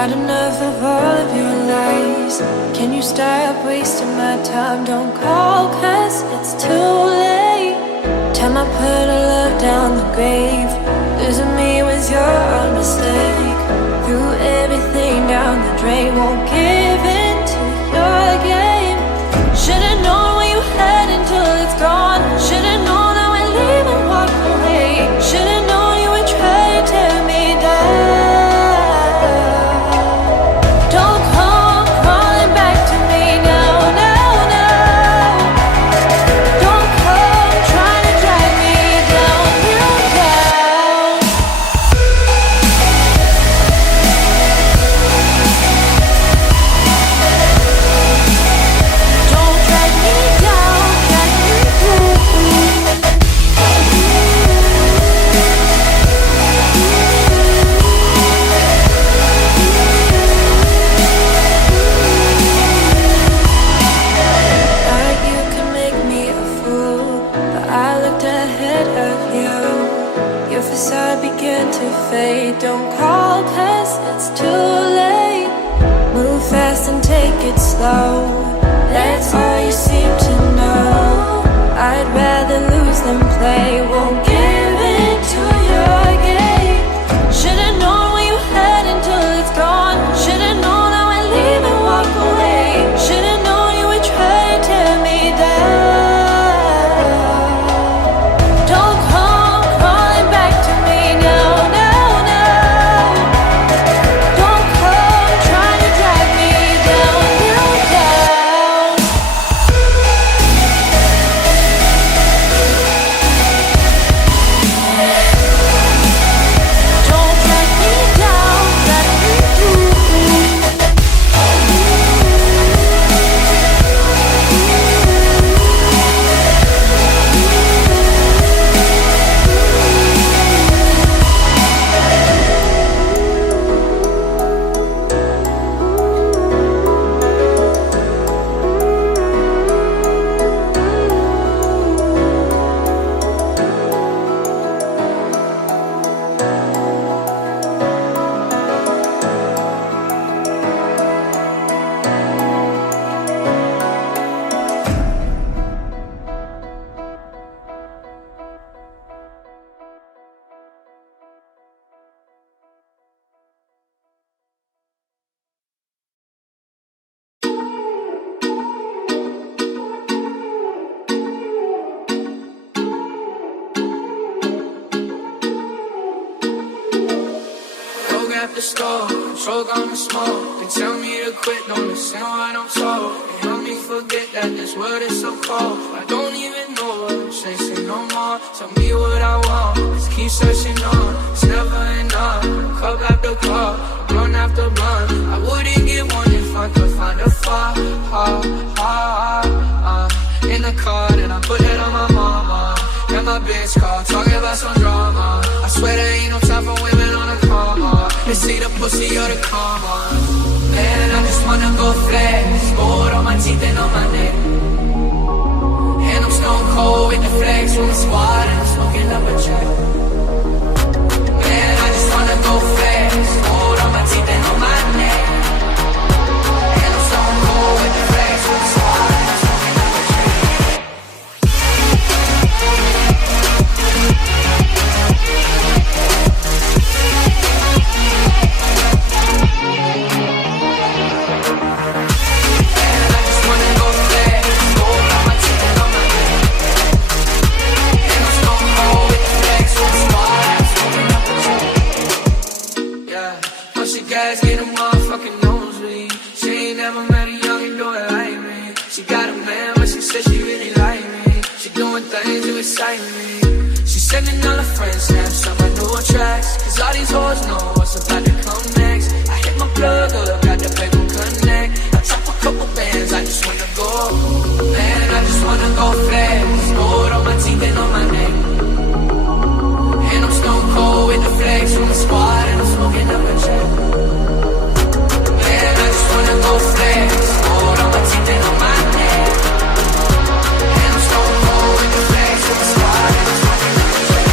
Had enough of all of your lies. Can you stop wasting my time? Don't call, 'cause it's too late. Time I put our love down the grave. Losing me was your mistake. Threw everything down the drain. Won't give in to your game. Should've known where you had until it's gone. Should've known I would leave and walk away. Should've known you would try to tear me down. Don't call, 'cause it's too late. Move fast and take it slow. That's all you seem to know. I'd rather lose than play. Won't give in to your game. Should've known where you had until it's gone. Should've known I would leave and walk away. Should've known you would try to tear me down. The store, control on the smoke. They tell me to quit, don't listen what I'm told. They help me forget that this world is so cold. I don't even know what I'm chasing no more. Tell me what I want, just keep searching on. It's never enough, cup after cup, blunt after blunt. I wouldn't get one if I could find a far, in the car, and I put it on my mama. And my bitch call, talking about some drama. I swear there ain't no time for women on a coma. They see the pussy or the karma. Man, I just wanna go flex. Gold on my teeth and on my neck. And I'm stone cold with the flex from the squad, and I'm smoking up a check. Man, I just wanna go flex. Gold on my teeth and on my neck. And I'm stone cold with the flex from the squad, and I'm smoking up a check. Gas, get a motherfucking nosebleed. She ain't never met a youngin' do it like me. She got a man, but she said she really like me. She doing things to excite me. She sending all her friends snaps on my newer tracks. 'Cause all these hoes know what's about to come next. I hit my plug up, got the paper connect. I drop a couple bands, I just wanna go. Man, I just wanna go flex. Gold on my teeth and on my neck. And I'm stone cold with the flex from the squad, and I'm smoking up a check. Man, I just wanna go flex. Gold on my teeth and on my neck. And I'm stone cold with the flex from the squad, and I'm smoking up a check.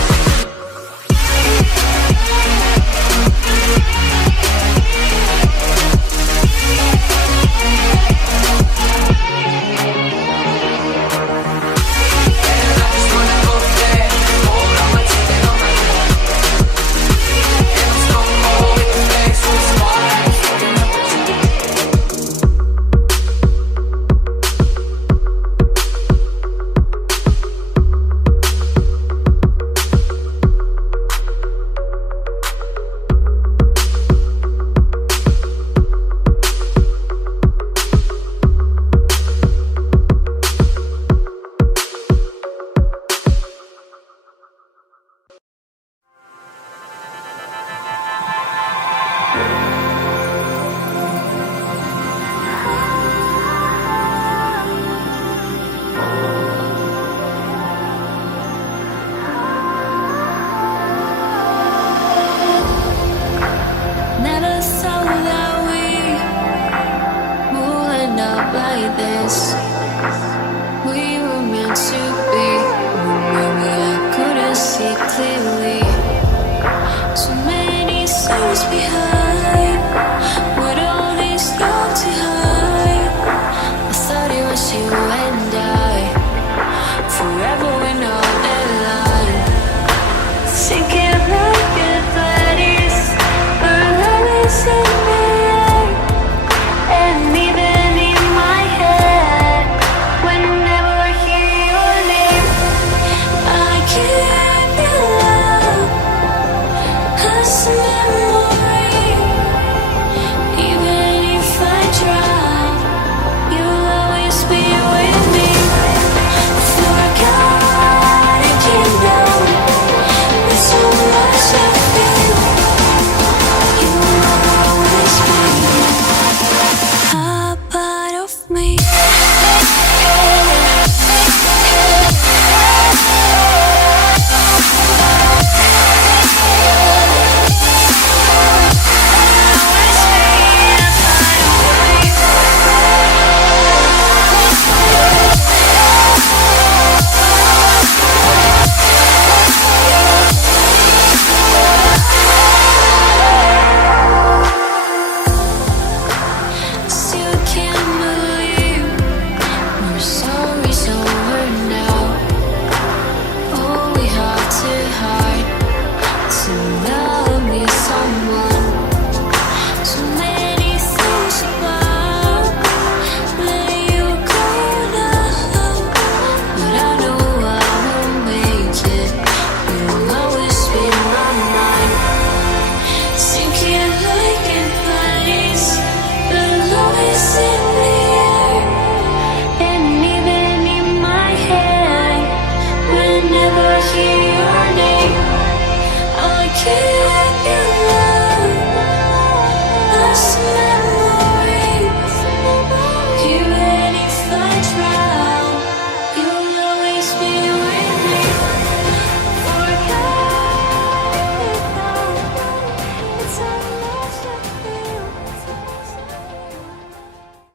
this.